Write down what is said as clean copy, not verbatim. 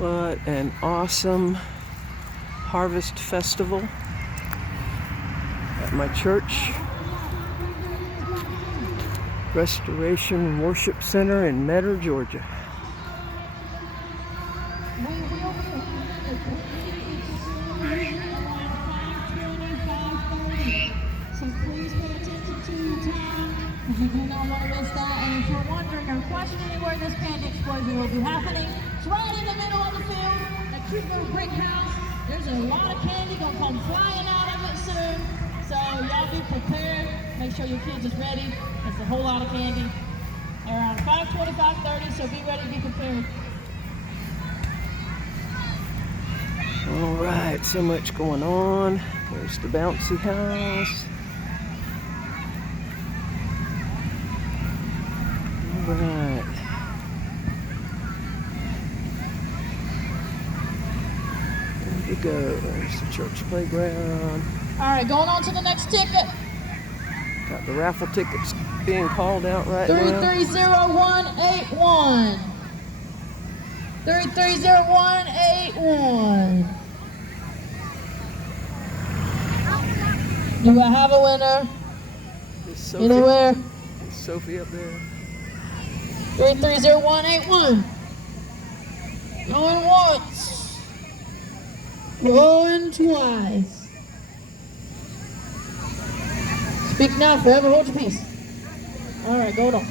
What an awesome harvest festival at my church. Restoration Worship Center in Metter, Georgia. So please pay attention to your time, because you do not want to miss that. And if you're wondering or questioning where this candy explosion will be happening, it's right in the middle of the field, that cute little brick house. There's a lot of candy gonna come flying out of it soon. So y'all be prepared. Make sure your kids is ready. It's a whole lot of candy. Around 5:20, 5:30, so be ready, be prepared. All right, so much going on. There's the bouncy house. All right. There we go. There's the church playground. All right, going on to the next ticket. Got the raffle tickets being called out right now. 330181. 330181. Do I have a winner? Is Sophie, Anywhere? is Sophie up there? 330181. Going once. Going twice. Speak now, forever hold your peace. All right, go on.